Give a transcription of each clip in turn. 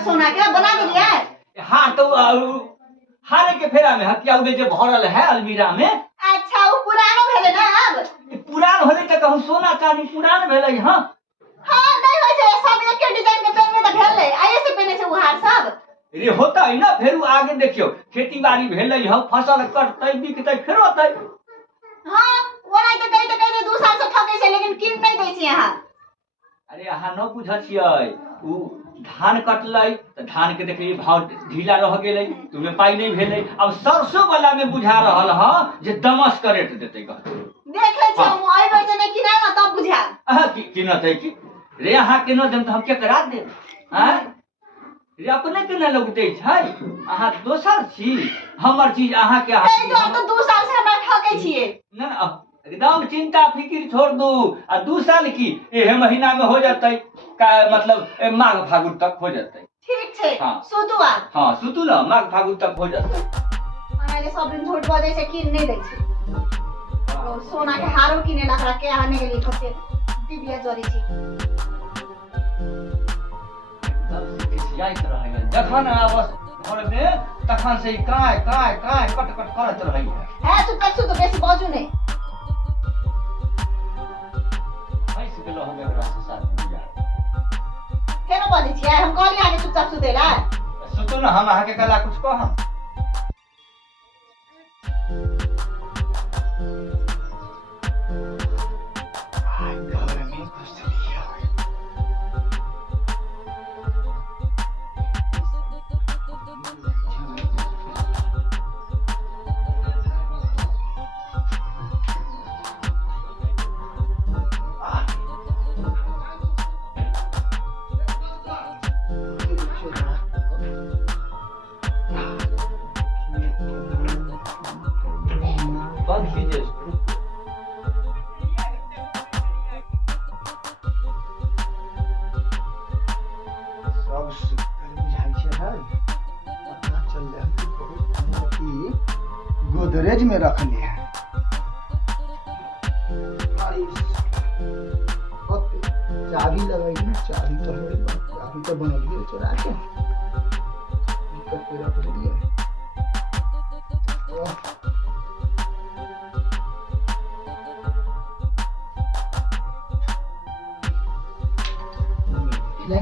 सब सोना के बना दिया। हाँ तो हारे के फेरा में हकिया उड़े जो भरल है अलमीरा में। अच्छा वो पुरानो भेले ना अब। पुरान होले त कहूं सोना चांदी पुरान भेले। हां हां नहीं होय छै सब एक के डिजाइन के पेन में त भेले आइए से पेने छै वो हार सब। रे होता है ना फेरू आगे देखियो खेती बाड़ी भेले ह फसल कटतै बिकतै फेर होतै। हां ओना त कहि 2 साल से ठकै छै लेकिन किन नहीं दै छी यहां। अरे अहाँ न बुझ छियै उ धान कटलै त धान के देखली भाव ढीला रह गेलै तुमे पाई नहीं भेलै। अब सरसों वाला में बुझा रहल ह जे दमस के रेट देतै कहतै। देख ले छी हम ओइ बेर से नहीं किना ना तब बुझा। अहाँ की किनतै की रे अहाँ केनो देम त हम केकरा देब। हैं रे अपने के न लगतै छै अहाँ दोसर छी हमर चीज अहाँ के हाथ तो 2 साल से हमरा ठकै छियै। न न एकदम चिंता फिक्र छोड़ दू आ 2 साल की एहे महीना में हो जाते का मतलब माघ फागुन तक हो जाते। ठीक छे। हां सुतु आ। हां सुतु न माघ फागुन तक हो जाते। अनाले सब दिन झूठ बजे से किन नहीं दै छै। और सोना के हारो किने लखरा के आने के लिए कते दिबिया जरी छी। जाइत रहै जखन आवस घर में तखन से काय कट करत रहै है तू कछु तो बेसी बाजू नहीं। फंस गेलो हम एकरा से साथ दिया केना बाजै छियै हम कहली आगे चुपचाप सुतेला। सुतु न हम अहाँ के कला कुछ कहम। गोदरेज में रखले हैं। चाबी लगाई ना चाबी तो है चाबी तो बन गई चोरा के दिक्कत पूरा कर दिया। ले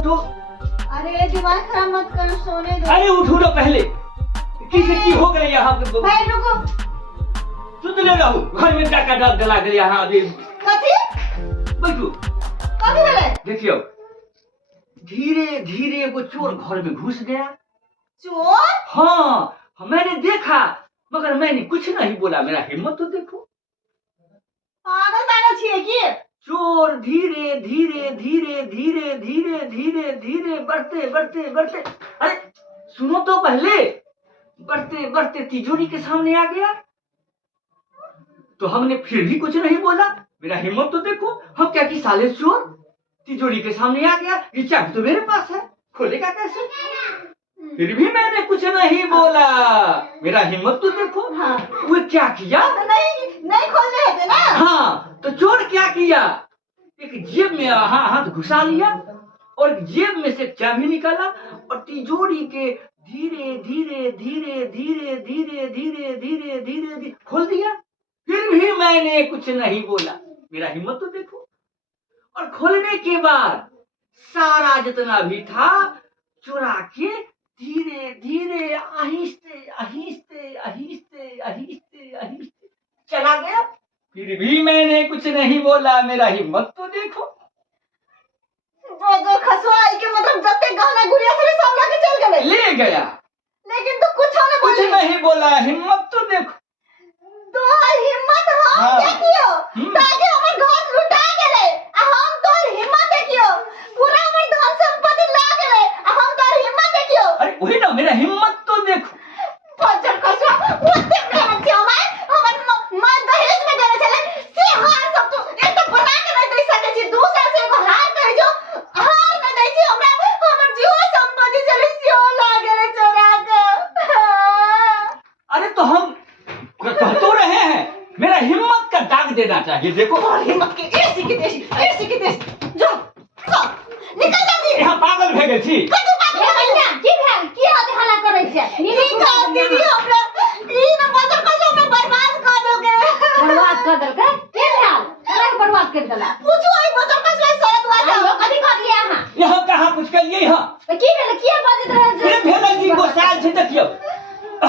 तो अरे दिमाग खराब मत कर सोने दो। अरे उठो ना पहले किसे की हो गई यहाँ पे भाई रुको सुतले रहू घर में डाका डाल दिला के यहाँ अभी कथी बैठू कथी भेले। देखियो धीरे धीरे वो चोर घर में घुस गया। चोर? हाँ मैंने देखा मगर मैंने कुछ नहीं बोला। मेरा हिम्मत तो देखो। पागल पागल छिए की? चोर धीरे धीरे धीरे धीरे धीरे धीरे धीरे बढ़ते बढ़ते बढ़ते अरे सुनो तो पहले बढ़ते बढ़ते तिजोरी के सामने आ गया। तो हमने फिर भी कुछ नहीं बोला। मेरा हिम्मत तो देखो। हम क्या कि साले चोर तिजोरी के सामने आ गया। ये चाबी तो मेरे पास है खोलेगा कैसे। फिर भी मैंने कुछ नहीं बोला। मेरा हिम्मत तो देखो। हाँ। वो क्या किया तो नहीं खोलने होते ना। हाँ तो चोर क्या किया एक जेब में हाथ घुसा लिया और जेब में से चाबी निकाला और तिजोरी के धीरे धीरे धीरे धीरे धीरे धीरे धीरे धीरे खोल दिया। फिर भी मैंने कुछ नहीं बोला। मेरा हिम्मत तो देखो। और खोलने के बाद सारा जितना भी था चुरा के धीरे धीरे आहिस्ते आहिस्ते आहिस्ते आहिस्ते आहिस्ते चला गया। फिर भी मैंने कुछ नहीं बोला। मेरा हिम्मत तो देखो। जो खसवाई के मतलब जब गहना गुड़िया से सब लाके चल गए ले गया लेकिन तो कुछ नहीं कुछ नहीं बोला। हिम्मत तो देखो। तो हिम्मत हम देखियो ताकि हमर घर लुटा गेले आ हम तोर हिम्मत देखियो पूरा हमर धन संपत्ति ला गेले आ चाहिए देखो और हिम्मत के ऐसी की देश जो निकल जल्दी यहाँ पागल भे गेल छी कतु पागल कन्या की भेल की आदि हल्ला करै छै निकल दीदी हमरा ई न बदल कसो में बर्बाद कर दोगे बर्बाद कर देलकै के भेल तोरा बर्बाद कर देला पूछो ई बदल कसो सड़क वाला आइयो कथी कर लिया अहाँ यहाँ कहाँ कुछ करिए यहाँ तो की भेल किया बाजैत रहै फिर भेलै जी गोसाल छै देखियौ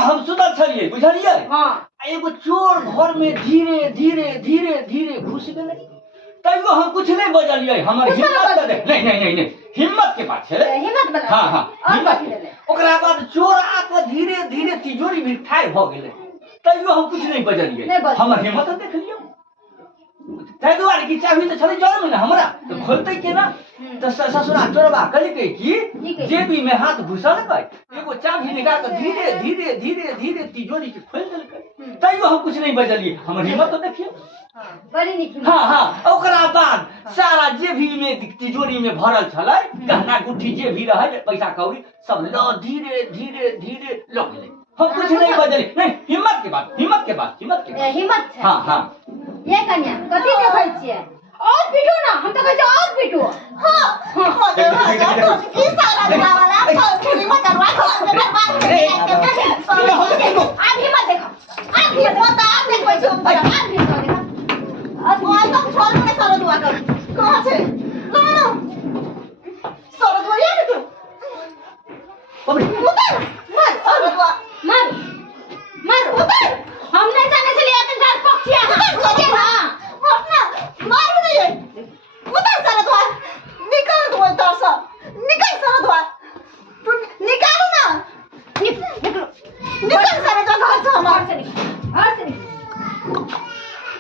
हम सुतल छलिए बुझलिए हां एगो चोर घर में धीरे धीरे धीरे धीरे घुस गेलै तैयो हम कुछ नहीं बजलिए हमर कुछ हिम्मत नहीं त देख नहीं हिम्मत के बात छै हिम्मत बना हाँ हाँ और हिम्मत कथी भेलै ओकरा बाद चोर आके धीरे धीरे तिजोरी में ठाढ़ भ गेलै तैयो हम कुछ नहीं बजलिए नहीं बजलिए। हमर हिम्मत त देख लियौ ताहि दुआरे कि चाभी त छलै जड़ में ना हमरा तो खोलतै केना तो ससुरा चोरबा कहलकै कि जेबी में हाथ घुसलकै एगो चाभी निकाल के धीरे धीरे धीरे धीरे तिजोरी के खोल देलकै तैयो हम कुछ नहीं बजलिए हमर हिम्मत तो देखियो बड़ी नीक हाँ हाँ ओकरा बाद सारा जेबी में तिजोरी में भरल छलै गहना गुट्ठी जे भी रहै पैसा कौड़ी सब ल धीरे धीरे धीरे ल गेलै हम कुछ नहीं बजली नहीं हिम्मत के बात हिम्मत छै हाँ हाँ ये कन्या कथी देखै छियै और पीटो ना हम तो कहै छी और पीटो हां ई सारा वाला थोड़ी मत करवा घर में बर्बाद आधी मत देखो आधी मत आप देखो छो आधी मत देखो और तो छोड़ के सारा दुआ कर कहां छे ना सारा दुआ यार तू उतर मर सारा दुआ मर उतर हम नहीं जाने से लिया घर पक्षी है हां मार नहीं है उतर सारा दुआ